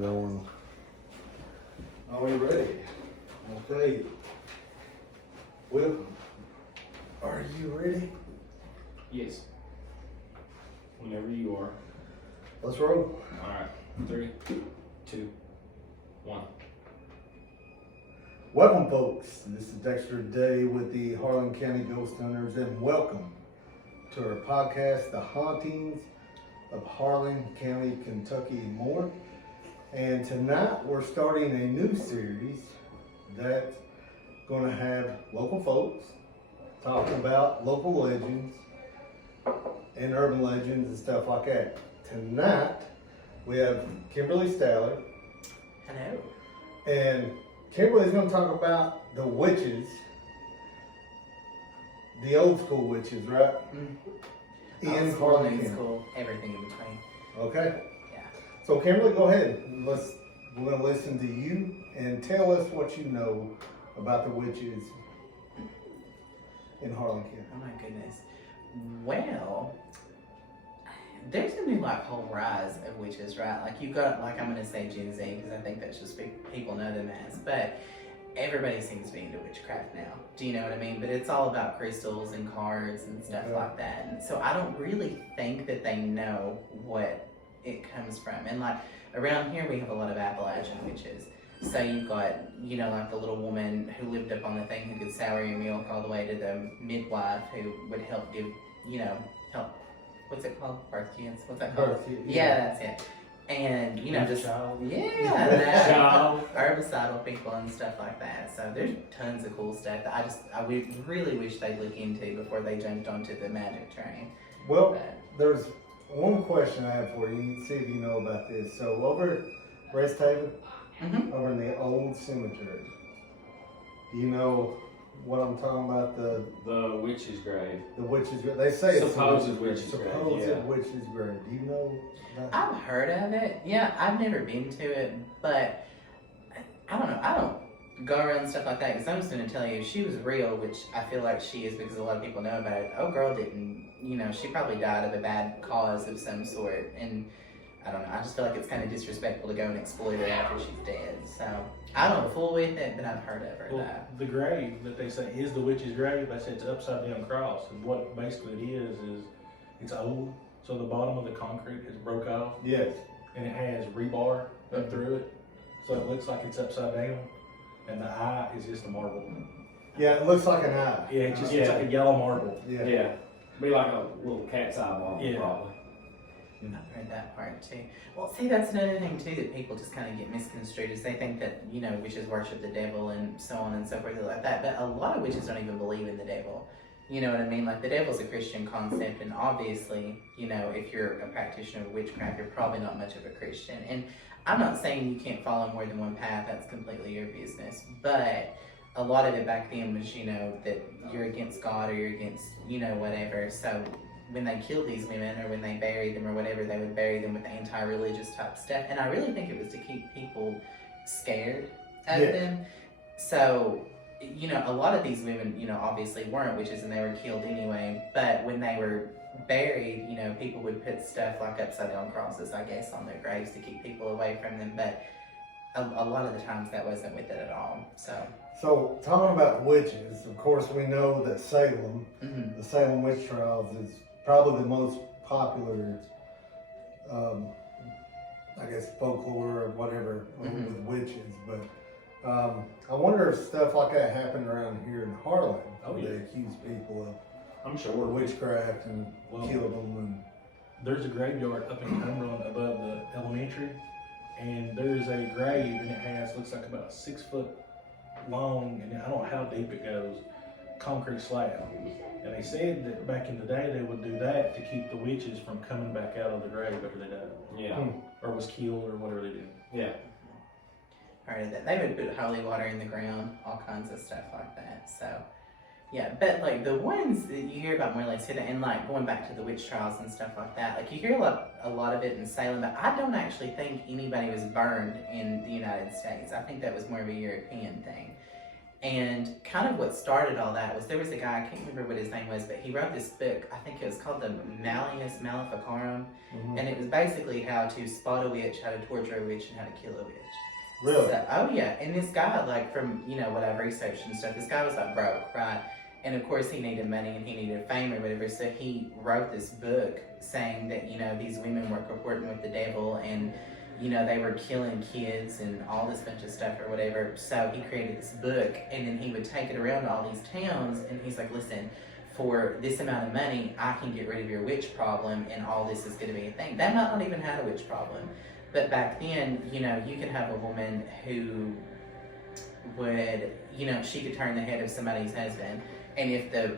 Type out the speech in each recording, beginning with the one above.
Going. Are we ready? Okay. Will, are you ready? Yes. Whenever you are. Let's roll. Alright. 3, 2, 1. Welcome, folks. This is Dexter Day with the Harlan County Ghost Hunters, and welcome to our podcast, The Hauntings of Harlan County, Kentucky, and more. And tonight we're starting a new series that's going to have local folks talking about local legends and urban legends and stuff like that. Tonight we have Kymberlee Stallard. Hello. And Kymberlee's going to talk about the witches, the old school witches, right? Mm-hmm. In school, Harlan new County. school, everything in between. Okay. Yeah. So Kymberlee, go ahead. We're going to listen to you and tell us what you know about the witches in Harlan County. Oh my goodness. Well, there's a new whole rise of witches, right? Like you've got, I'm gonna say Gen Z because I think that's just people know them as, but everybody seems to be into witchcraft now. Do you know what I mean? But it's all about crystals and cards and stuff like that. And so I don't really think that they know what it comes from. And around here we have a lot of Appalachian witches. So you've got, the little woman who lived up on the thing who could sour your milk, all the way to the midwife who would help give, help, what's it called? Birth kids? What's that called? Yeah, that's it. And, just, Child. yeah, that, Child. herbicidal people and stuff like that. So there's tons of cool stuff that I would really wish they'd look into before they jumped onto the magic train. Well, But, there's one question I have for you. See if you know about this. So over at Rest Haven, over in the old cemetery, do you know what I'm talking about? The witch's grave. The witch's grave. They say it's Supposed the witch's grave, supposed yeah. witch's grave. Do you know about that? I've heard of it. Yeah, I've never been to it, but I don't know. I don't go around stuff like that because I'm just going to tell you, if she was real, which I feel like she is because a lot of people know about it. Oh, girl didn't. She probably died of a bad cause of some sort, and I don't know. I just feel like it's kind of disrespectful to go and exploit her after she's dead. So I don't fool with it, but I've heard of her. Well, the grave that they say is the witch's grave, they say it's upside down cross, and what basically it is it's old, so the bottom of the concrete is broke off, Yes. and it has rebar up through it, so it looks like it's upside down, and the eye is just a marble. Yeah, it looks like an eye. Yeah, it's like a yellow marble. Yeah. Yeah. Be like a little cat's eye marble, Yeah. probably. I've heard that part too. Well, see, that's another thing too that people just kind of get misconstrued is they think that, witches worship the devil and so on and so forth like that. But a lot of witches don't even believe in the devil. You know what I mean? Like the devil's a Christian concept, and obviously, if you're a practitioner of witchcraft, you're probably not much of a Christian. And I'm not saying you can't follow more than one path, that's completely your business. But a lot of it back then was, that you're against God or you're against, whatever. So when they killed these women or when they buried them or whatever, they would bury them with anti-religious type stuff. And I really think it was to keep people scared of them. So, a lot of these women, obviously weren't witches and they were killed anyway. But when they were buried, people would put stuff like upside down crosses, I guess, on their graves to keep people away from them. But a lot of the times that wasn't with it at all. So talking about witches, of course we know that Salem, the Salem witch trials, is probably the most popular, I guess, folklore or whatever with witches. But I wonder if stuff like that happened around here in Harlan. Where they accuse people of I'm sure. witchcraft and killed them. And There's a graveyard up in Cumberland above the elementary, and there's a grave, and it looks like about 6 foot long, and I don't know how deep it goes, concrete slab. And they said that back in the day they would do that to keep the witches from coming back out of the grave after they died. Yeah. Or was killed or whatever they did. Yeah. Heard of that. They would put holy water in the ground, all kinds of stuff like that. So, yeah, but the ones that you hear about more or less hidden, and going back to the witch trials and stuff like that, you hear a lot of it in Salem, but I don't actually think anybody was burned in the United States. I think that was more of a European thing. And kind of what started all that was there was a guy, I can't remember what his name was, but he wrote this book, I think it was called the Malleus Maleficarum, and it was basically how to spot a witch, how to torture a witch, and how to kill a witch. Really? So, oh yeah, and this guy, like from, what I've researched and stuff, this guy was like broke, right? And of course he needed money and he needed fame or whatever, so he wrote this book saying that, these women were comporting with the devil and, they were killing kids and all this bunch of stuff or whatever. So he created this book and then he would take it around to all these towns and he's like, listen, for this amount of money, I can get rid of your witch problem and all this is going to be a thing. They might not even have a witch problem. But back then, you could have a woman who would, she could turn the head of somebody's husband. And if the,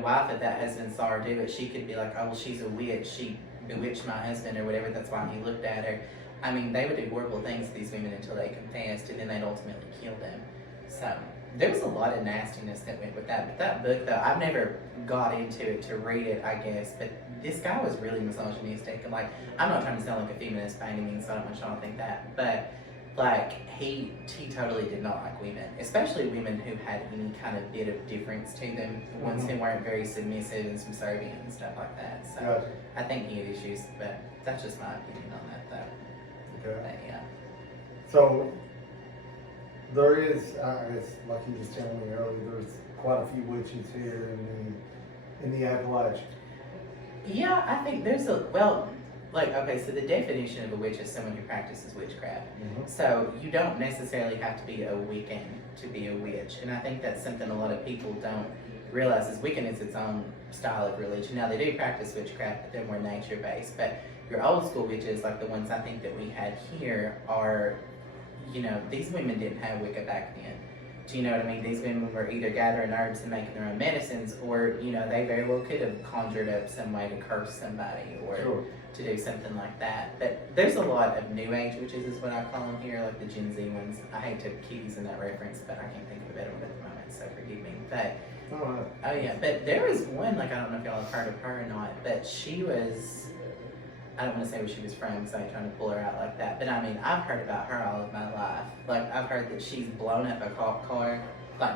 wife of that husband saw her do it, she could be like, oh, well, she's a witch. She bewitched my husband or whatever. That's why he looked at her. I mean, they would do horrible things to these women until they confessed, and then they'd ultimately kill them. So there was a lot of nastiness that went with that. But that book, though, I've never got into it to read it, I guess. But this guy was really misogynistic. And, I'm not trying to sound like a feminist by any means, so I don't think that. But, he totally did not like women, especially women who had any kind of bit of difference to them, ones who weren't very submissive and subservient and stuff like that. So Gotcha. I think he had issues, but that's just my opinion on that, though. Okay. But, yeah. So there is, I guess, like you was telling me earlier, there's quite a few witches here in the Appalachian. Yeah, I think there's so the definition of a witch is someone who practices witchcraft. So you don't necessarily have to be a Wiccan to be a witch. And I think that's something a lot of people don't realize is Wiccan is its own style of religion. Now they do practice witchcraft, but they're more nature-based. But your old school witches, like the ones I think that we had here, are, these women didn't have Wicca back then. Do you know what I mean? These women were either gathering herbs and making their own medicines, or, they very well could have conjured up some way to curse somebody or to do something like that. But there's a lot of New Age witches is what I call them here, like the Gen Z ones. I hate to keep using that reference, but I can't think of a better one at the moment, so forgive me. But, oh yeah, but there was one, I don't know if y'all have heard of her or not, but she was, I don't want to say where she was from, so I ain't trying to pull her out like that. But I mean, I've heard about her all of my life. I've heard that she's blown up a cop car,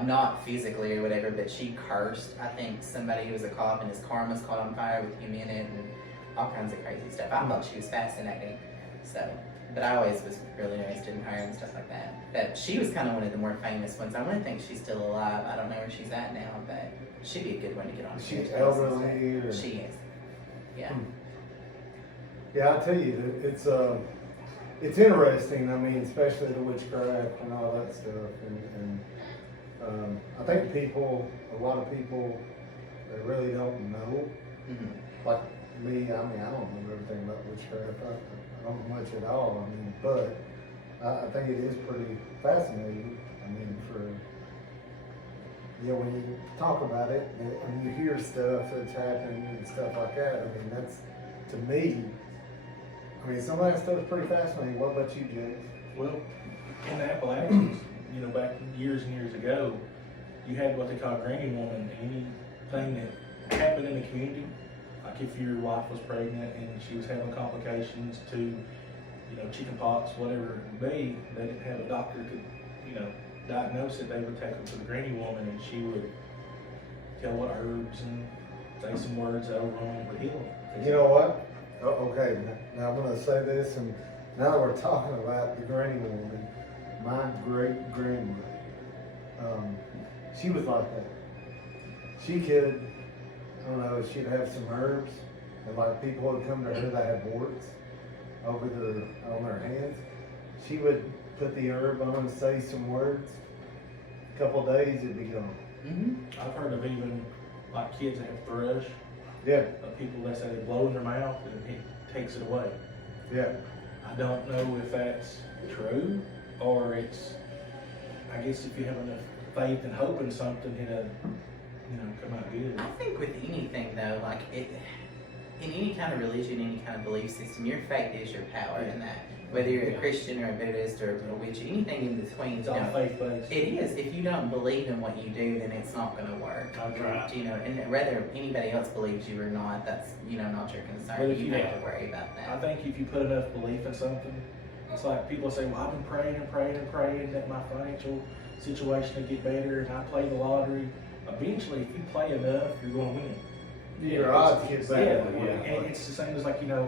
not physically or whatever, but she cursed, I think, somebody who was a cop and his car was caught on fire with him in it and all kinds of crazy stuff. I thought she was fascinating. So, but I always was really interested in her and stuff like that. But she was kind of one of the more famous ones. I really think she's still alive. I don't know where she's at now, but she'd be a good one to get on. She's elderly or? She is. Yeah. Yeah, I tell you, it's interesting. I mean, especially the witchcraft and all that stuff. And I think a lot of people, they really don't know. Like me, I mean, I don't know everything about witchcraft. I don't know much at all. I mean, but I think it is pretty fascinating. I mean, when you talk about it and you hear stuff that's happening and stuff like that, I mean, that's, to me, some of that stuff is pretty fascinating. What about you, James? Well, in the Appalachians, back years and years ago, you had what they call granny woman. Anything that happened in the community, like if your wife was pregnant and she was having complications to, chicken pox, whatever it would be, they didn't have a doctor could, diagnose it. They would take them to the granny woman and she would tell what herbs and say some words over them would heal them. You know what? Okay, now I'm going to say this, and now that we're talking about the granny woman, my great-grandmother, she was like that. She could, she'd have some herbs, and people would come to her that had warts on their hands. She would put the herb on, say some words. A couple of days, it'd be gone. I've heard of even kids that have thrush. Yeah. People that say they blow in their mouth and it takes it away. Yeah. I don't know if that's true or it's, I guess if you have enough faith and hope in something, it'll, come out good. I think with anything though, in any kind of religion, any kind of belief system, your faith is your power in that. Whether you're a Christian or a Buddhist or a witch, anything in between. It's all faith-based. It is. If you don't believe in what you do, then it's not going to work. Right. And whether anybody else believes you or not, that's not your concern. You have to worry about that. I think if you put enough belief in something, It's like people say, well, I've been praying and praying and praying that my financial situation will get better, and I play the lottery. Eventually, if you play enough, you're going to win. Your odds get better. And it's the same as like, I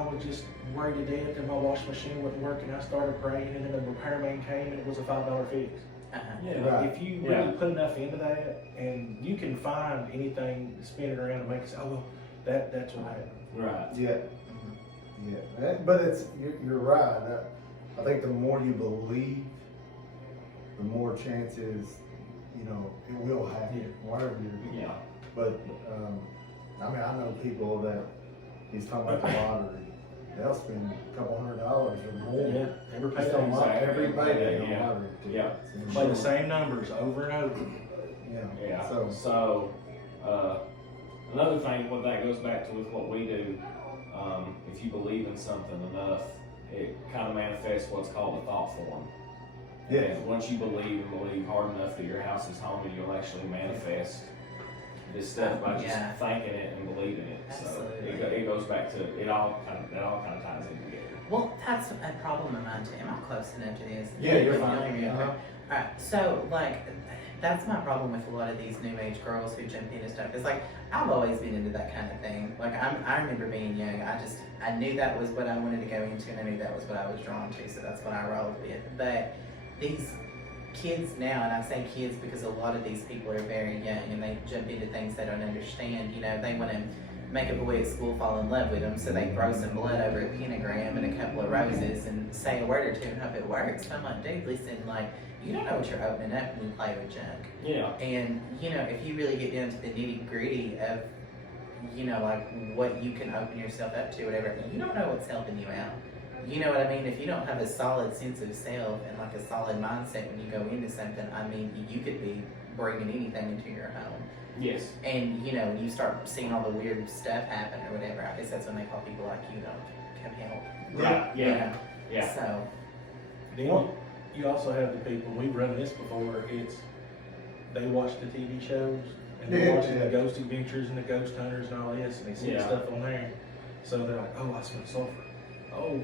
was just worried to death and my washing machine wasn't working. I started praying, and then the repairman came and it was a $5 fix. Right. If you really put enough into that, and you can find anything spinning around and make it say, oh, well, that's what happened. Right. Yeah. Yeah. But you're right. I think the more you believe, the more chances, it will happen. Whatever you're. Yeah. But I know people that he's talking about the lottery. They'll spend a couple $100 or more. Yeah, every Just payday. on every payday on Yeah. lottery. Yeah. Play the same numbers over and over. Yeah. So So, another thing, what that goes back to with what we do, if you believe in something enough, it kind of manifests what's called a thought form. yeah. And once you believe hard enough that your house is haunted, you'll actually manifest this stuff by just thinking it and believing it. Absolutely. So it goes back to it all kind of ties in together. Well, that's a problem of mine too. Am I close enough to this? Yeah, you're You fine. don't hear me, okay. Uh-huh. Alright, so that's my problem with a lot of these new age girls who jump into stuff. It's like, I've always been into that kind of thing. Like, I remember being young, I knew that was what I wanted to go into, and I knew that was what I was drawn to, so that's what I rolled with. But these kids now, and I say kids because a lot of these people are very young and they jump into things they don't understand. They want to make a boy at school fall in love with them, so they throw some blood over a pentagram and a couple of roses and say a word or two and hope it works. And I'm like, dude, listen, you don't know what you're opening up when you play with junk. Yeah. And, if you really get down to the nitty gritty of, what you can open yourself up to, whatever, you don't know what's helping you out. You know what I mean? If you don't have a solid sense of self and a solid mindset when you go into something, you could be bringing anything into your home. Yes. And, when you start seeing all the weird stuff happen or whatever, I guess that's when they call people like you don't come help. Right. Yeah. Yeah. So. Then you also have the people, we've run this before, they watch the TV shows, and they're watching the Ghost Adventures and the Ghost Hunters and all this, and they see the stuff on there. So they're like, oh, I smell sulfur. Oh,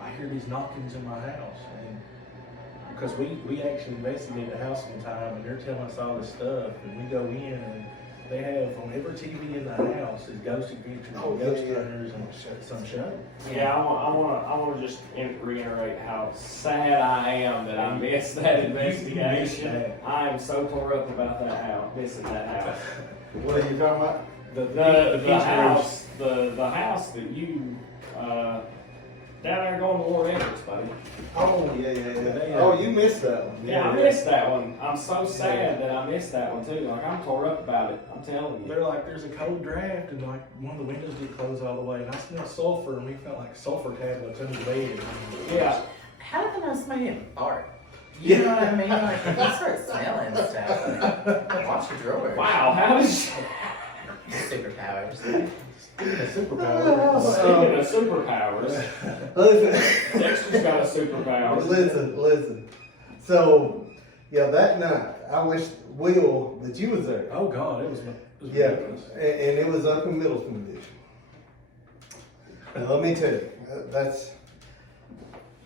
I hear these knockings in my house. And because we actually investigated the house one time, and they're telling us all this stuff, and we go in, and they have on every TV in the house is Ghost Adventures and Ghost Hunters and some show. Yeah, I want to just reiterate how sad I am that I missed that investigation. I am so tore up about that house, missing that house. What are you talking about? The house that you down there going to War Edwards, buddy. Oh, yeah. Oh, you missed that one. Yeah, I missed that one. I'm so sad that I missed that one too. I'm tore up about it. I'm telling you. They're like, there's a cold draft, and one of the windows did close all the way, and I smelled sulfur, and we felt like sulfur tablets under the bed. Yeah. How did the know somebody didn't fart? You know what I mean? If you start smelling stuff, watch your drawers. Wow, how did you... Superpowers. Speaking of superpowers, Listen. Dexter's got a superpower. Listen. So, that night, I wish, Will, that you was there. Oh God, it was Yeah, ridiculous. and it was up in Middleton Edition. And let me tell you,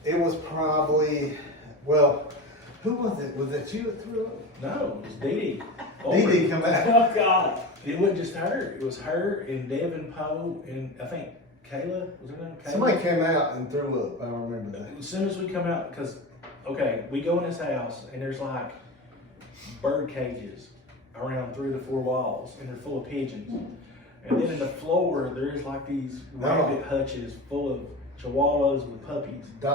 it was probably, who was it? Was it you that threw up? No, it was Dee Dee Dee come out. Oh God. It wasn't just her. It was her and Devin Poe and I think Kayla, was her name? Kayla? Somebody came out and threw up. I remember that. As soon as we come out, because, we go in this house and there's like bird cages around 3 to 4 walls and they're full of pigeons. And then in the floor, there's like these rabbit hutches full of chihuahuas with puppies. There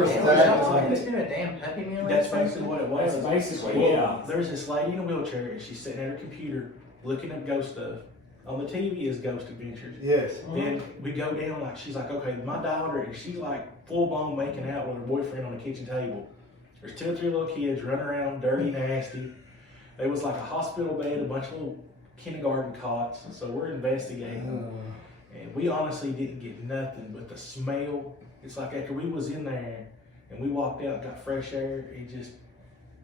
was Y'all that. walking into a damn puppy mill? That's basically what it was. That's basically, yeah. There's this lady in a wheelchair and she's sitting at her computer looking up ghost stuff. On the TV is Ghost Adventures. Yes. Then we go down, she's like, okay, my daughter, and she's like full blown making out with her boyfriend on the kitchen table. There's 2 or 3 little kids running around, dirty, nasty. There was like a hospital bed, a bunch of little kindergarten cots. So we're investigating. And we honestly didn't get nothing but the smell. It's like after we was in there and we walked out and got fresh air,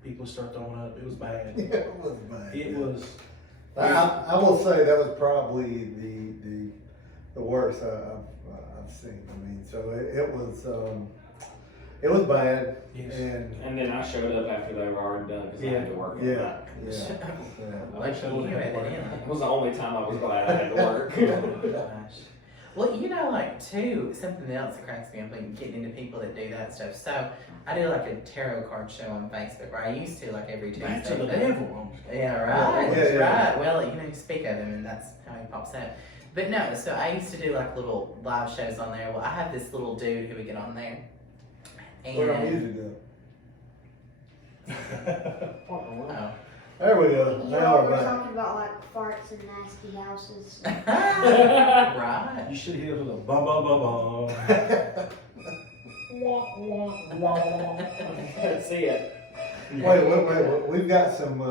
people start throwing up. It was bad. Yeah, it was bad. It was. I will say that was probably the worst I've the scene. I mean, so it was bad. Yes. And then I showed up after they were already done because I had to work. Yeah, that night. yeah. Like you evidently. It was the only time I was glad I had to work. Gosh. Well, like too, something else that cracks me up, like getting into people that do that stuff. So I do like a tarot card show on Facebook, or I used to, like every Tuesday. Back to the devil. Yeah, right. Yeah. Right. Well, you speak of him, and that's how he pops up. But no, so I used to do like little live shows on there. Well, I have this little dude who would get on there. Where our music go? Oh. There we go. You Now all we're were back. talking about like farts and nasty houses. Right. You should hit it with a bum bum bum bum. That's it. Wait. We've got some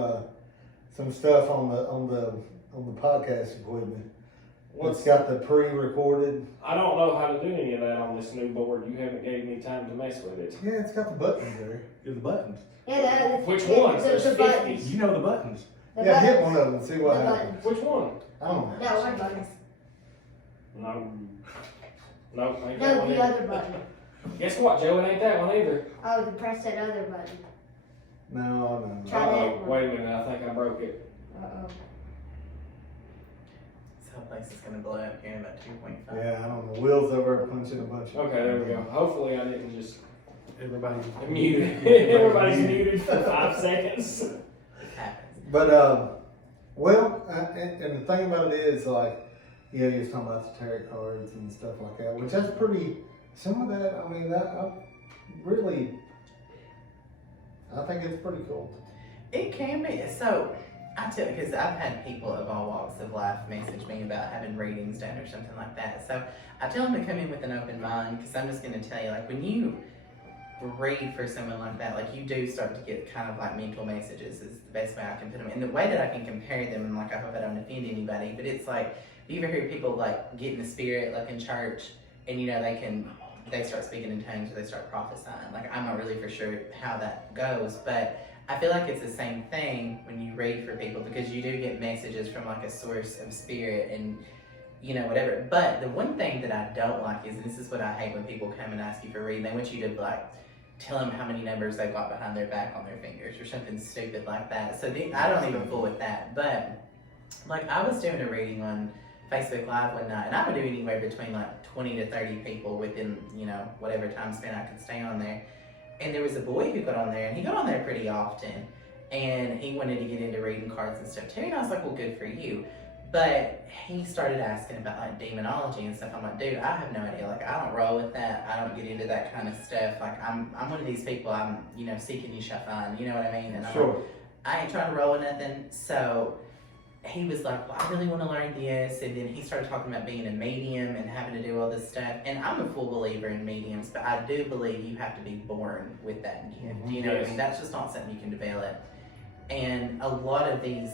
stuff on the podcast equipment. It's got the pre-recorded. I don't know how to do any of that on this new board. You haven't gave me time to mess with it. Yeah, it's got the buttons there. Get the buttons. Yeah, Which ones? There's the 50. buttons. You know the buttons. The Yeah, hit buttons. one of them and see what The happens. Which one? I don't know. No, one button. No. No, ain't that No, one the either. other button. Guess what, Joe? It ain't that one either. Oh, to press that other button. No. Try that Uh-oh. one. Wait a minute. I think I broke it. Uh-oh. This whole place is gonna blow up here in about 2.5. Yeah, I don't know. Will's over there punching a bunch of. Okay, there we go. Hopefully I didn't just Everybody's mute. Everybody's muted for 5 seconds. It happens. But and the thing about it is like, you was talking about the tarot cards and stuff like that, which that's pretty. Some of that, I mean, I think it's pretty cool. It can be. So, I tell you, because I've had people of all walks of life message me about having readings done or something like that. So, I tell them to come in with an open mind, because I'm just going to tell you, like, when you read for someone like that, like, you do start to get kind of like mental messages, is the best way I can put them. And the way that I can compare them, and like, I hope I don't offend anybody, but it's like, you ever hear people like get in the spirit, like in church, and they start speaking in tongues or they start prophesying. Like, I'm not really for sure how that goes, but I feel like it's the same thing when you read for people, because you do get messages from like a source of spirit and whatever. But the one thing that I don't like is, and this is what I hate when people come and ask you for reading, they want you to like tell them how many numbers they got behind their back on their fingers or something stupid like that. So I don't even fool with that. But like, I was doing a reading on Facebook Live one night, and I would do anywhere between like 20 to 30 people within, whatever time span I could stay on there. And there was a boy who got on there, and he got on there pretty often, and he wanted to get into reading cards and stuff too, and I was like, well, good for you. But he started asking about like demonology and stuff. I'm like, dude, I have no idea. Like, I don't roll with that. I don't get into that kind of stuff. Like, I'm one of these people, I'm, seeking you shall find, you know what I mean? And I'm Sure. like, I ain't trying to roll with nothing. So he was like, well, I really want to learn this. And then he started talking about being a medium and having to do all this stuff. And I'm a full believer in mediums, but I do believe you have to be born with that gift. You know what I mean? That's just not something you can develop. And a lot of these,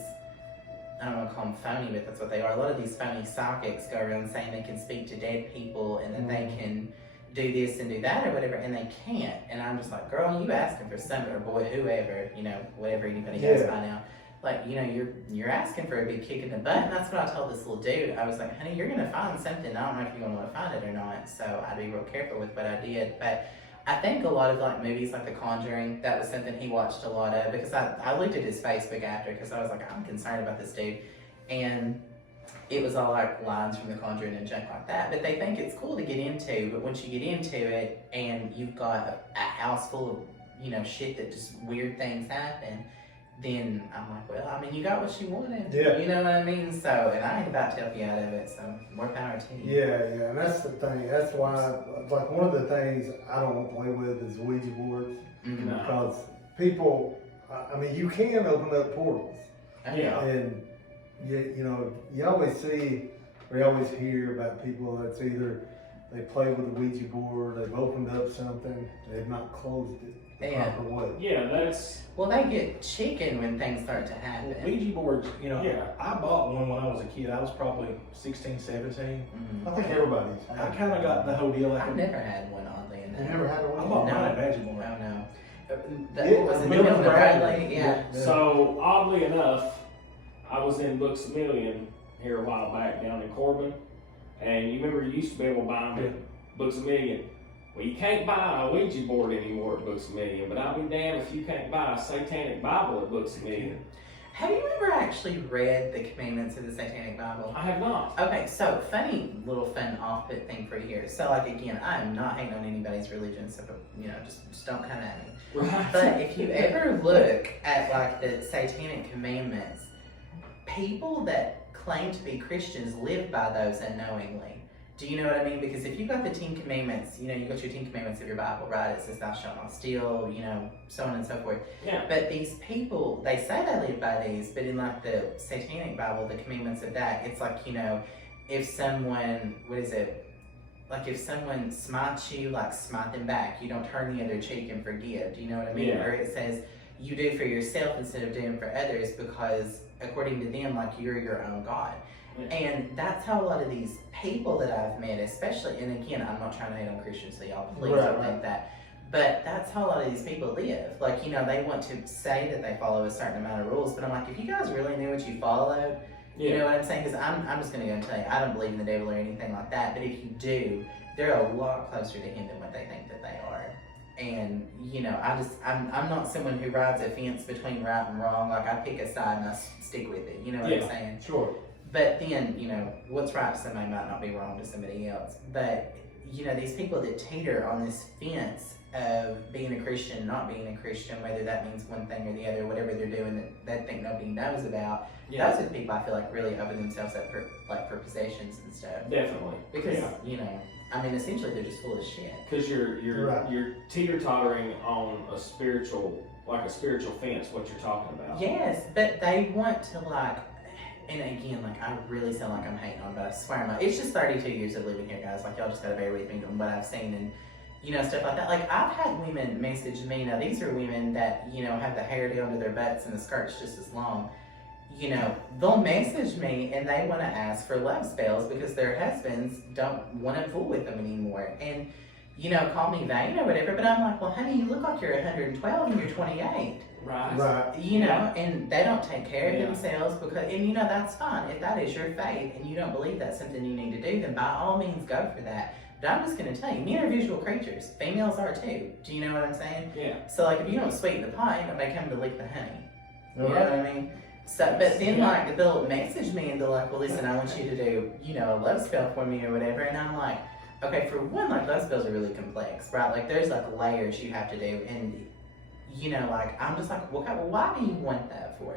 I don't want to call them phony, but that's what they are. A lot of these phony psychics go around saying they can speak to dead people and that they can do this and do that or whatever, and they can't. And I'm just like, girl, you asking for something, or boy, whoever, whatever anybody has by now. Like, you're asking for a big kick in the butt. And that's what I told this little dude. I was like, honey, you're going to find something. I don't know if you're going to want to find it or not. So I'd be real careful with what I did. But I think a lot of like movies like The Conjuring, that was something he watched a lot of, because I looked at his Facebook after, because I was like, I'm concerned about this dude. And it was all like lines from The Conjuring and junk like that. But they think it's cool to get into. But once you get into it and you've got a house full of, shit that just weird things happen, then I'm like, well, I mean, you got what you wanted. Yeah. You know what I mean? So, and I ain't about to help you out of it, so more power to you. Yeah, and that's the thing. That's why, like, one of the things I don't want to play with is Ouija boards. Mm-hmm. No. Because people, I mean, you can open up portals. Yeah. And, you always see, or you always hear about people that's either they play with a Ouija board, they've opened up something, they've not closed it the Yeah. proper way. Yeah, that's. Well, they get chicken when things start to happen. Ouija boards, Yeah. I bought one when I was a kid. I was probably 16, 17. Mm-hmm. I think everybody's. I kind of got the whole deal. I've never had one, oddly enough. You never had a I Ouija bought board? mine at Magic Board. Oh, no. Yeah, Was it Million Million Bradley? Yeah. So, oddly enough, I was in Books A Million here a while back down in Corbin, and you remember you used to be able to buy them Books a Million. Well, you can't buy a Ouija board anymore at Books a Million, but I'll be damned if you can't buy a Satanic Bible at Books a Million. Have you ever actually read the commandments of the Satanic Bible? I have not. Okay, so funny little fun off-put thing for you here. So like again, I am not hating on anybody's religion, so just don't come at me. Right. But if you ever look at like the Satanic commandments, people that claim to be Christians live by those unknowingly. Do you know what I mean? Because if you got the 10 commandments, you got your 10 commandments of your Bible, right? It says thou shalt not steal, so on and so forth. Yeah. But these people, they say they live by these, but in like the Satanic Bible, the commandments of that, it's like, if someone, like if someone smites you, like smite them back. You don't turn the other cheek and forgive. Do you know what I mean? Yeah. Or it says you do for yourself instead of doing for others because according to them, like you're your own God. Yeah. And that's how a lot of these people that I've met, especially, and again, I'm not trying to hate on Christians, so y'all please don't think that. But that's how a lot of these people live. Like, they want to say that they follow a certain amount of rules, but I'm like, if you guys really knew what you followed, you know what I'm saying? Because I'm just going to go and tell you, I don't believe in the devil or anything like that, but if you do, they're a lot closer to him than what they think that they are. And, I'm not someone who rides a fence between right and wrong. Like, I pick a side and I stick with it. You know what I'm saying? Sure. But then, what's right to somebody might not be wrong to somebody else. But, these people that teeter on this fence of being a Christian, not being a Christian, whether that means one thing or the other, whatever they're doing that they think nobody knows about, those are the people I feel like really open themselves up for possessions and stuff. Definitely. Because, essentially they're just full of shit. Because you're teeter-tottering on a spiritual fence, what you're talking about. Yes, but they want to and again, I really sound like I'm hating on, but I swear it's just 32 years of living here, guys. Like, y'all just gotta bear with me on what I've seen and, stuff like that. Like, I've had women message me. Now, these are women that, have the hair down to their butts and the skirt's just as long. They'll message me and they want to ask for love spells because their husbands don't want to fool with them anymore. And, call me vain or whatever, but I'm like, well, honey, you look like you're 112 and you're 28. Right. And they don't take care of themselves and that's fine. If that is your faith and you don't believe that's something you need to do, then by all means go for that. But I'm just going to tell you, men are visual creatures. Females are too. Do you know what I'm saying? Yeah. So, if you don't sweeten the pie, ain't nobody come to lick the honey. You know Right. what I mean? So, but then, they'll message me and they're like, well, listen, I want you to do, a love spell for me or whatever. And I'm like, okay, for one, love spells are really complex, right? There's, layers you have to do. And, I'm just like, well, why do you want that for?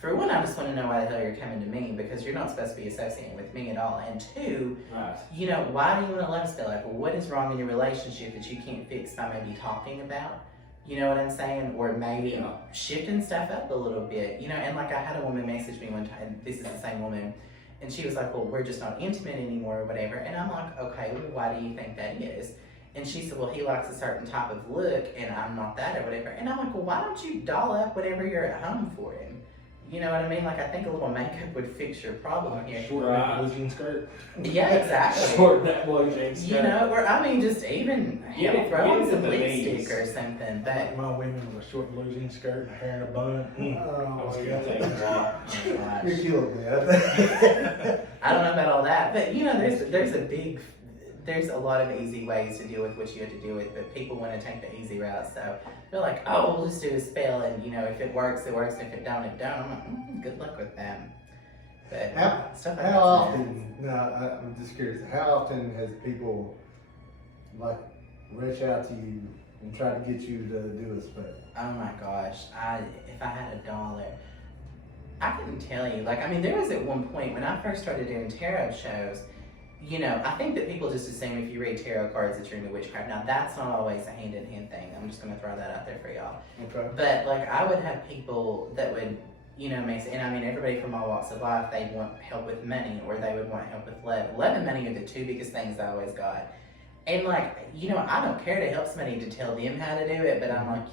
For one, I just want to know why the hell you're coming to me because you're not supposed to be associating with me at all. And two, why do you want a love spell? What is wrong in your relationship that you can't fix by maybe talking about? You know what I'm saying? Or maybe shifting stuff up a little bit. And I had a woman message me one time, this is the same woman, and she was like, well, we're just not intimate anymore or whatever. And I'm like, okay, well, why do you think that is? And she said, well, he likes a certain type of look and I'm not that or whatever. And I'm like, well, why don't you doll up whenever you're at home for him? You know what I mean? I think a little makeup would fix your problem here. Short neck blue jean skirt. Yeah, exactly. Short neck blue jean skirt. Or just even throw on some lipstick or something. But My women with a short blue jean skirt and hair in a bun. Oh, That's yeah. gonna take a while. gosh. You're killing me. I I don't know about all that, but there's a lot of easy ways to deal with what you have to deal with, but people want to take the easy route, so they're like, oh, we'll just do a spell, and if it works, it works, if it don't, it don't. I'm like, good luck with them. But stuff like How that. often? No, I'm just curious. How often has people reach out to you and try to get you to do a spell? Oh my gosh, if I had $1, I couldn't tell you. There was at one point when I first started doing tarot shows. I think that people just assume if you read tarot cards that you're into witchcraft. Now, that's not always a hand-in-hand thing. I'm just going to throw that out there for y'all. Okay. But, I would have people that would, and everybody from all walks of life, they'd want help with money or they would want help with love. Love and money are the two biggest things I always got. And, I don't care to help somebody to tell them how to do it, but I'm like,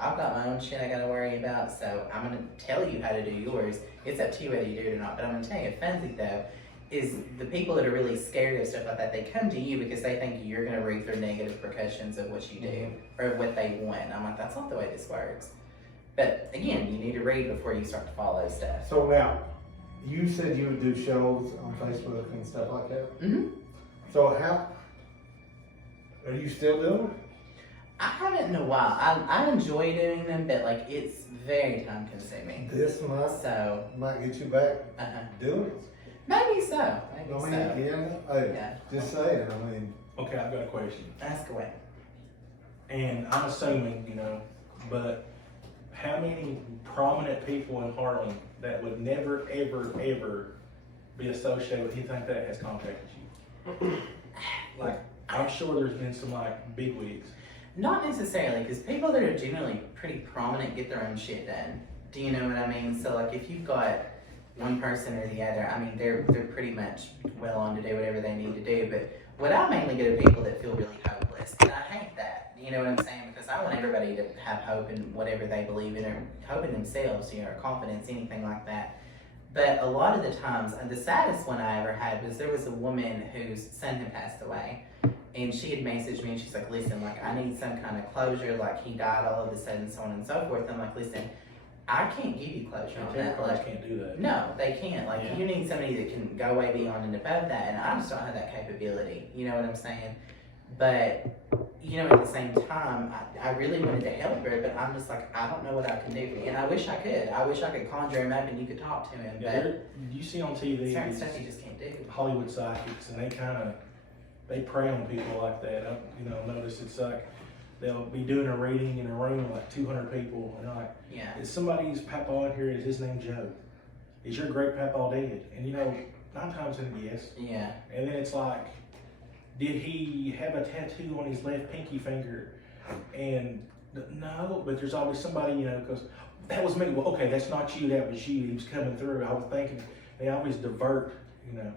I've got my own shit I got to worry about, so I'm going to tell you how to do yours. It's up to you whether you do it or not. But I'm going to tell you, funny though, is the people that are really scared of stuff like that, they come to you because they think you're going to read their negative repercussions of what you do or what they want. I'm like, that's not the way this works. But again, you need to read before you start to follow stuff. So now, you said you would do shows on Facebook and stuff like that. Mm-hmm. So Are you still doing it? I haven't in a while. I enjoy doing them, but like it's very time consuming. This might So, get you back uh-huh. doing it. Maybe so. Maybe I mean, so. hey, Yeah. just saying. I mean, Okay, I've got a question. Ask away. And I'm assuming, but how many prominent people in Harlan that would never, ever, ever be associated with anything like that has contacted you? Like, I'm sure there's been some like bigwigs. Not necessarily, because people that are generally pretty prominent get their own shit done. Do you know what I mean? So like if you've got one person or the other, I mean they're pretty much well on to do whatever they need to do. But what I mainly get are people that feel really hopeless. And I hate that. You know what I'm saying? Because I want everybody to have hope in whatever they believe in, or hope in themselves, or confidence, anything like that. But a lot of the times, and the saddest one I ever had was there was a woman whose son had passed away. And she had messaged me and she's like, listen, like I need some kind of closure, like he died all of a sudden, so on and so forth. I'm like, listen, I can't give you closure on that. Like, can't do that. no, they can't. Like you need somebody that can go way beyond and above that, and I just don't have that capability. You know what I'm saying? But at the same time, I really wanted to help her, but I'm just like, I don't know what I can do. And I wish I could. I wish I could conjure him up and you could talk to him. Yeah, But you see on TV certain these stuff you just can't do. Hollywood psychics, and they prey on people like that. Notice it's like they'll be doing a reading in a room with like 200 people, and they're like, Yeah. is somebody's papa in here? Is his name Joe? Is your great papa dead? And 9 times in yes. Yeah. And then it's like, did he have a tattoo on his left pinky finger? And no, but there's always somebody, because that was me. Well, okay, that's not you, that was you. He was coming through. I was thinking, they always divert,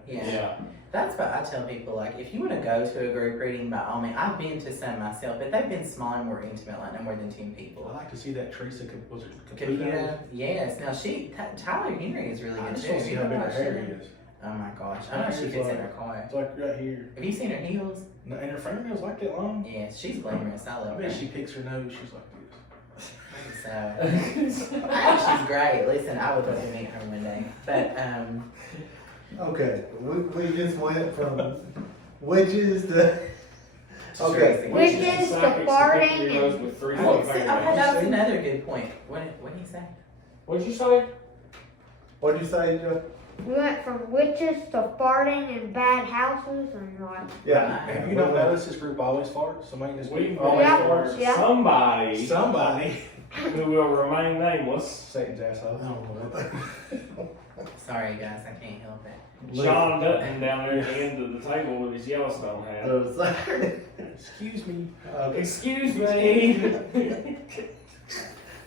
Yeah. That's what I tell people, like, if you want to go to a group reading, by all means, I've been to some myself, but they've been small and more intimate, like no more than 10 I people. like to see that Teresa, was it Caputo? Caputo? Yes. Now, Tyler Henry is really I good just too. want to see You how know big her what hair she- is. Oh my gosh. I Her know she hair's fits in like- her car. It's like right here. Have you seen her heels? No, and her fingernails like that long. Yes, she's glamorous. I I love her. bet she picks her nose, she's like this. So, I think she's great. Listen, I would love to meet her one day. But, okay, we just went from witches to. Okay. Tracy. Witches to farting and- with 3 Oh, foot see, fingernails. okay, that was another good point. What did he say? What'd you say? What'd you say, Joe? We went from witches to farting in bad houses and like. Yeah. Have you not noticed this group always farts? Somebody in this We've group always Yeah. heard Yeah. somebody who will remain nameless. Satan's asshole. I don't know what Sorry, guys, I can't help it. John Dutton down there at the end of the table with his Yellowstone hat. that. Excuse me. Okay. Excuse me.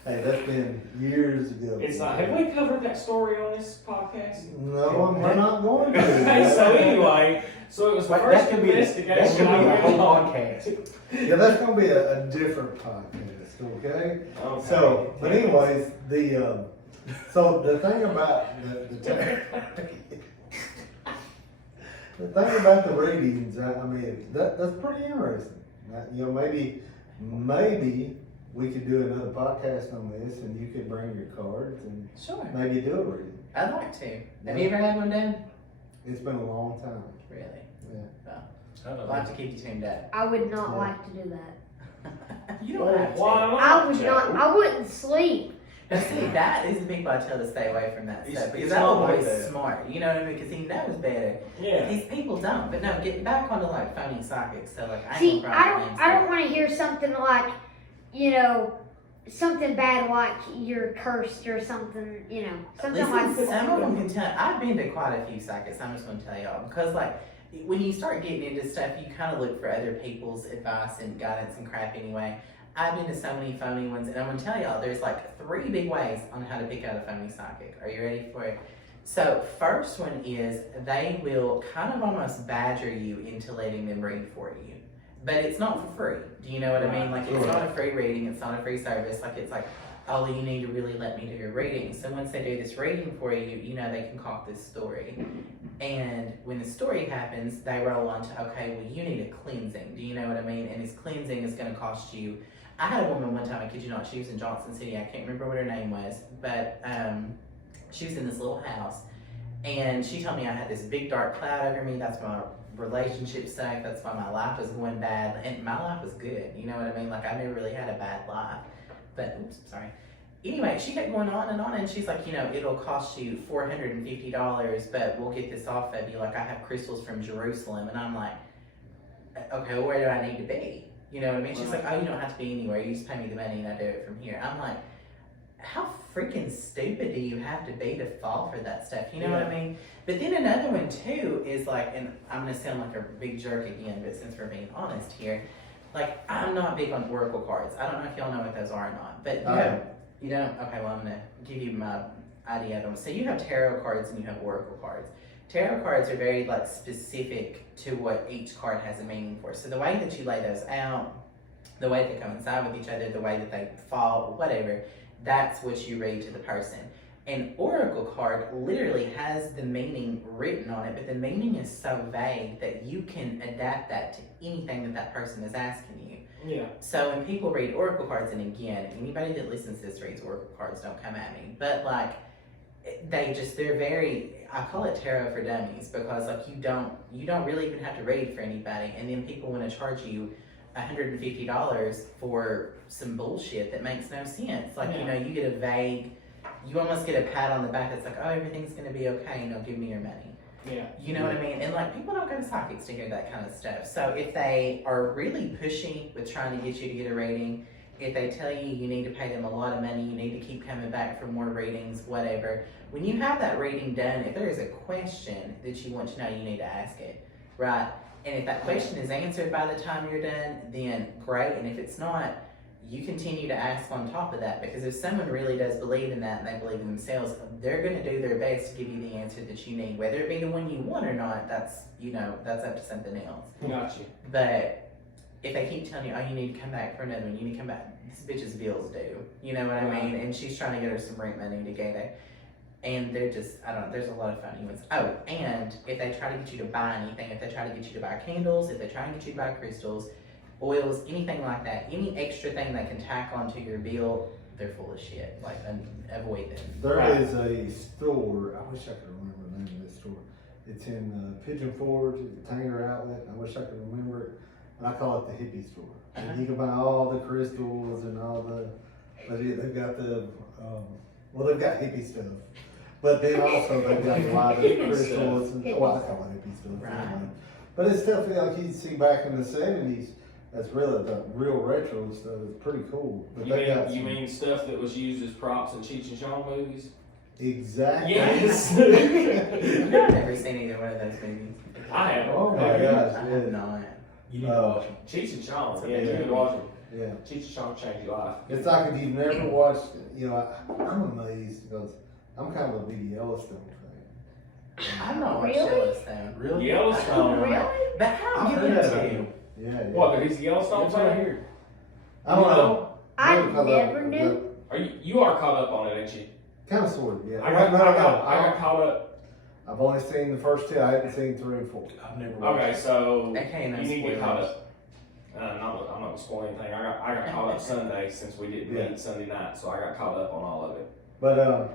Hey, that's been years ago. It's not. Have we covered that story on this podcast? No, we're not going to. Okay, so anyway, so it was the Like, first that could be a investigation whole I did. podcast. Yeah, that's gonna be a different podcast, okay? Okay. So, but anyways, so the thing about the thing about the readings, I mean, that's pretty interesting. Maybe we could do another podcast on this, and you could bring your cards and Sure. maybe do a reading. I'd like to. Have you ever had one done? It's been a long time. Really? I don't I'll have know. to keep you tuned up. I would not Yeah. like to do that. You don't have to. Why not? I would Joe? not. I wouldn't sleep. Now see, that is the people I tell to stay away from that He's- stuff. Because he's that not little like boy's that. smart. You know what I mean? Because he knows better. Yeah. These people don't. But no, getting back onto like phony psychics. So like, I See, ain't no I problem don't. names, I don't want to hear something like, something bad like you're cursed or something. Something Listen, like some of them can tell. I've been to quite a few psychics. I'm just going to tell y'all because like when you start getting into stuff, you kind of look for other people's advice and guidance and crap anyway. I've been to so many phony ones, and I'm going to tell y'all there's like 3 big ways on how to pick out a phony psychic. Are you ready for it? So first one is they will kind of almost badger you into letting them read for you. But it's not for free. Do you know what I mean? Like, it's not a free reading. It's not a free service. Like, it's like, oh, you need to really let me do your reading. So once they do this reading for you, they concoct this story. And when the story happens, they roll on to, okay, well, you need a cleansing. Do you know what I mean? And this cleansing is going to cost you. I had a woman one time, I kid you not, she was in Johnson City. I can't remember what her name was. But she was in this little house. And she told me I had this big dark cloud over me. That's my relationship stuff. That's why my life was going bad, and my life was good. You know what I mean? Like I never really had a bad life. But oops, sorry. Anyway, she kept going on, and she's like, it'll cost you $450, but we'll get this off of you. Like I have crystals from Jerusalem, and I'm like, okay, well, where do I need to be? You know what I mean? She's like, oh, you don't have to be anywhere. You just pay me the money, and I do it from here. I'm like, how freaking stupid do you have to be to fall for that stuff? You know what I mean? But then another one too is like, and I'm gonna sound like a big jerk again, but since we're being honest here, like I'm not big on oracle cards. I don't know if y'all know what those are or not, but you don't? Okay, well I'm gonna give you my idea of them. So you have tarot cards and you have oracle cards. Tarot cards are very like specific to what each card has a meaning for. So the way that you lay those out, the way they coincide with each other, the way that they fall, whatever, that's what you read to the person. An oracle card literally has the meaning written on it, but the meaning is so vague that you can adapt that to anything that that person is asking you. Yeah. So when people read oracle cards, and again, anybody that listens to this reads oracle cards, don't come at me, but like, they're very, I call it tarot for dummies, because like you don't really even have to read for anybody, and then people want to charge you $150 for some bullshit that makes no sense. Like, you get a vague, you almost get a pat on the back that's like, oh, everything's gonna be okay, give me your money. Yeah. You know what I mean? And like, people don't go to psychics to hear that kind of stuff. So if they are really pushy with trying to get you to get a reading, if they tell you you need to pay them a lot of money, you need to keep coming back for more readings, whatever, when you have that reading done, if there is a question that you want to know, you need to ask it, right? And if that question is answered by the time you're done, then great. And if it's not, you continue to ask on top of that, because if someone really does believe in that and they believe in themselves, they're going to do their best to give you the answer that you need. Whether it be the one you want or not, that's up to something else. Got you. But if they keep telling you, oh, you need to come back for another one, you need to come back, this bitch's bills due. You know what I mean? And she's trying to get her some rent money together. And they're just, I don't know, there's a lot of funny ones. Oh, and if they try to get you to buy anything, if they try to get you to buy candles, if they try to get you to buy crystals, oils, anything like that, any extra thing they can tack onto your bill, they're full of shit. Like, avoid them. There is a store, I wish I could remember the name of this store. It's in Pigeon Forge, it's a Tanger outlet. I wish I could remember it. And I call it the hippie store. And you can buy all the crystals and all the, but they've got they've got hippie stuff. But then also they've got a lot of crystals and, I call it hippie stuff. Right. But it's stuff like you'd see back in the 70s. That's really the real retro stuff. It's pretty cool. But You mean stuff that was used as props in Cheech and Chong movies? Exactly. Yes. I've never seen either one of those movies. I have. Oh my gosh. I have not. You need to watch them. Cheech and Chong. Yeah, you can watch them. Yeah. Cheech and Chong changed your life. It's like if you've never watched, I'm amazed because I'm kind of a big Yellowstone fan. I'm not watched Really? Yellowstone. Really? Yellowstone. Really? But how I've good heard is that it? about Yeah. What, that he's a Yellowstone That's what I fan? hear. I don't know. I Really caught never up, knew. Are you are caught up on it, ain't you? Kind of sort of, yeah. I got caught up. I've only seen the first two. I haven't seen 3 and 4. I've never watched Okay, so Okay, no you need to get caught spoilers. up. I'm not gonna spoil anything. I got caught up Sunday since we didn't Yeah. meet Sunday night, so I got caught up on all of it. But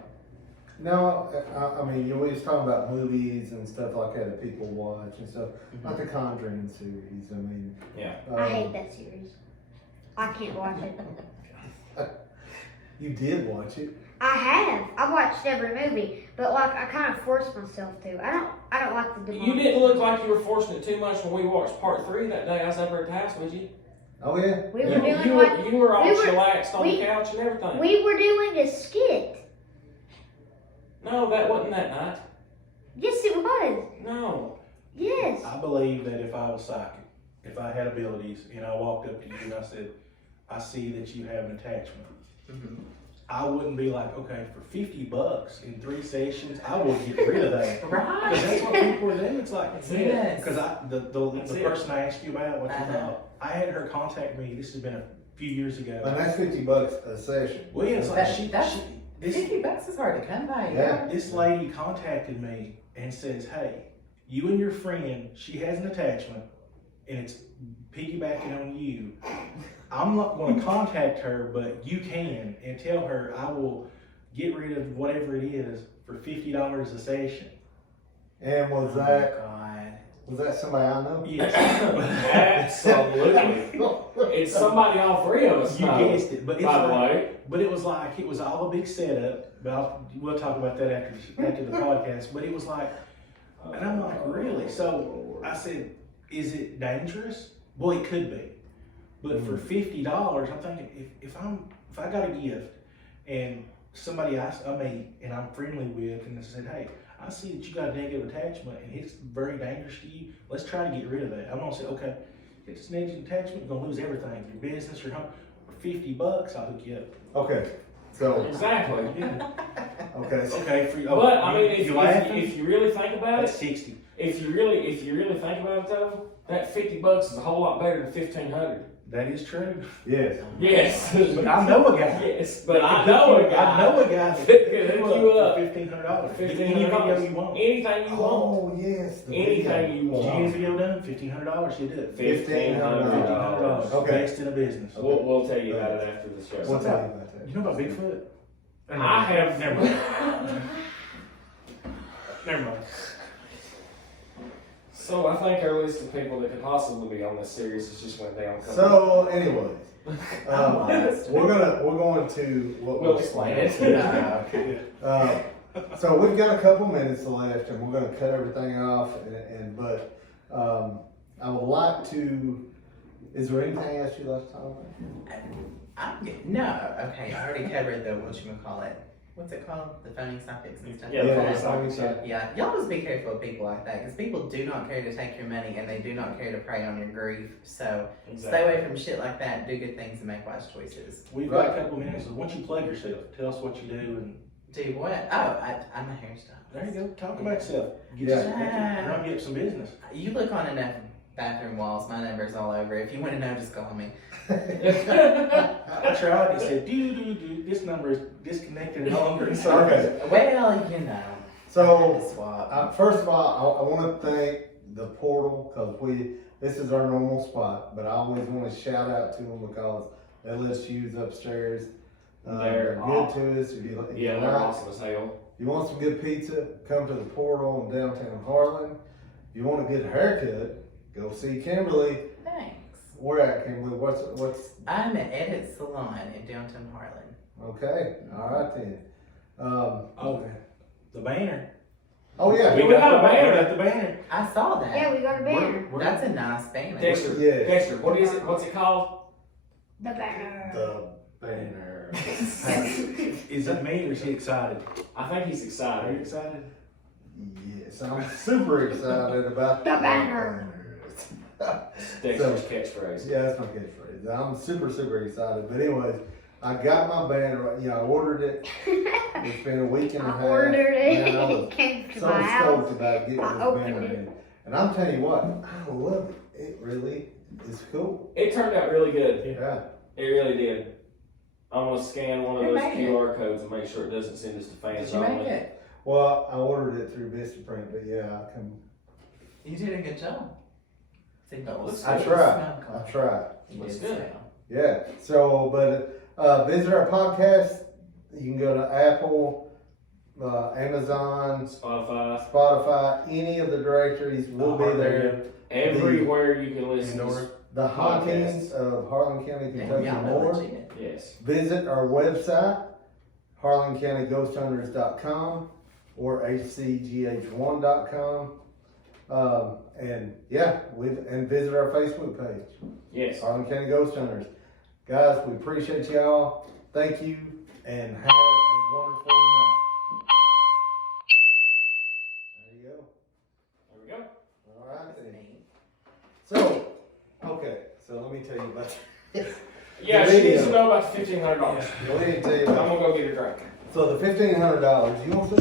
no, I mean, we was talking about movies and stuff like that people watch and stuff, like the Conjuring series. I mean, Yeah. I hate that series. I can't watch it. You did watch it. I have. I've watched every movie, but like I kind of forced myself to. I don't like the demonic. You didn't look like you were forcing it too much when we watched part 3 that day I was over at the house with you. Oh yeah. We were Yeah. doing You like were all we were- chillaxed on we- the couch and everything. we were doing a skit. No, that wasn't that night. Yes, it was. No. Yes. I believe that if I was psychic, if I had abilities, and I walked up to you and I said, I see that you have an attachment, I wouldn't be like, okay, for $50 in 3 sessions, I will get rid of that. Because Right. that's what people are doing. It's like, Yes. because the That's the it. person I asked you about, what you Uh-huh. thought, I had her contact me. This has been a few years ago. And that's $50 a session. Well, yeah, it's like That's- this $50 is hard to come by. Yeah. this lady contacted me and says, hey, you and your friend, she has an attachment, and it's piggybacking on you. I'm not going to contact her, but you can, and tell her I will get rid of whatever it is for $50 a session. And was Oh my that God. Was that somebody I know? Yes. Absolutely. It's somebody all three of us You know, guessed it, but it's by the like, way. but it was like it was all a big setup. But we'll talk about that after the podcast. But it was like, and I'm like, really? So I said, is it dangerous? Well, it could be. But for $50, I'm thinking if I got a gift and somebody I meet and I'm friendly with and they said, hey, I see that you got a negative attachment and it's very dangerous to you. Let's try to get rid of that. I'm gonna say, okay, if it's a negative attachment, you're gonna lose everything, your business, your home. For $50, I'll hook you up. Okay, so, Exactly. Yeah. okay, so, Okay, for you. But I mean, if laughing? you really think about That's it, 60. if you really think about it though, that $50 is a whole lot better than $1,500. That is true. yes. Yes. But I know a guy. Yes, but I know a guy. I know a guy that can hook you up. for $1,500. Any $1,500. video you want. Anything you want. Oh, yes. the Anything video. you Did you get a want. video done? $1,500. You did. $1,500. $1,500. Okay. Best in the business. We'll tell you about it after the show. We'll tell you about that. You know about Bigfoot? I have Never mind. Never mind. So I think our list of people that could possibly be on this series has just went down. So, anyways, I'm lost. we're going to what We'll explain it. So we've got a couple minutes left, and we're going to cut everything off. But I would like to. Is there anything else you'd like to talk about? No, okay, I already covered the, whatchamacallit. What's it called? The phony psychics and stuff? Yeah, Yeah, phony that's how we psychics, said. Yeah, y'all just be careful of people like that, because people do not care to take your money, and they do not care to prey on your grief. So stay away from shit like that, do good things, and make wise choices. We've got a couple minutes. So once you plug yourself, tell us what you do. And Do what? Oh, I'm a hairstylist. there you go. Talk about yourself. Get Yeah. drum you up some business. You look on enough bathroom walls, my number's all over. If you want to know, just call me. I tried. It said, do. This number is disconnected and no longer in service. Okay. Well, you know. So, I had to swap. first of all, I want to thank the portal because this is our normal spot, but I always want to shout out to them because they let us use upstairs. They're good to us. If you Yeah, they're awesome as hell. If you want some good pizza, come to the portal in downtown Harlan. If you want a good haircut, go see Kymberlee. Thanks. Where at Kymberlee? What's? I'm at Edit Salon in downtown Harlan. Okay, all right then. Oh, the banner. Oh yeah. We got a banner. We got the banner. I saw that. Yeah, we got a banner. That's a nice banner. Dexter, Yeah. Dexter, what is it? What's it called? The banner. The banner. Is that me or is he excited? I think he's Are you excited. excited? Yes, I'm super excited about The banner. Dexter's catchphrase. Yeah, that's my catchphrase. I'm super excited. But anyways, I got my banner. I ordered it. It's been a week and a half. I ordered it. Man, I was It came to so my house. stoked about getting this I opened banner it. in. And I'm telling you what, I love it. It really is cool. It turned out really good. Yeah. It really did. I'm gonna scan one of Who those made it? QR codes and make sure it doesn't send us to fans Did you make only. it? Well, I ordered it through Vistaprint, but yeah, I can. You did a good job. See, that was I good. tried. Smell I tried. You Looks did good. smell. Yeah. So, but visit our podcast. You can go to Apple, Amazon, Spotify, any of the directories. We'll be there. Everywhere you can listen to Indoor. The Hauntings of Harlan County, Damn, Kentucky, y'all and know more. legit. Yes. Visit our website, harlancountyghosthunters.com or hcgh1.com. And yeah, and visit our Facebook page, Yes. Harlan County Ghost Hunters. Guys, we appreciate y'all. Thank you, and have a wonderful night. There you go. There we go. All right then. Neat. So, okay, so let me tell you about Yeah, The she video. needs to know about the $1,500. Let me tell you I'm about gonna go get a drink. So the $1,500, you want to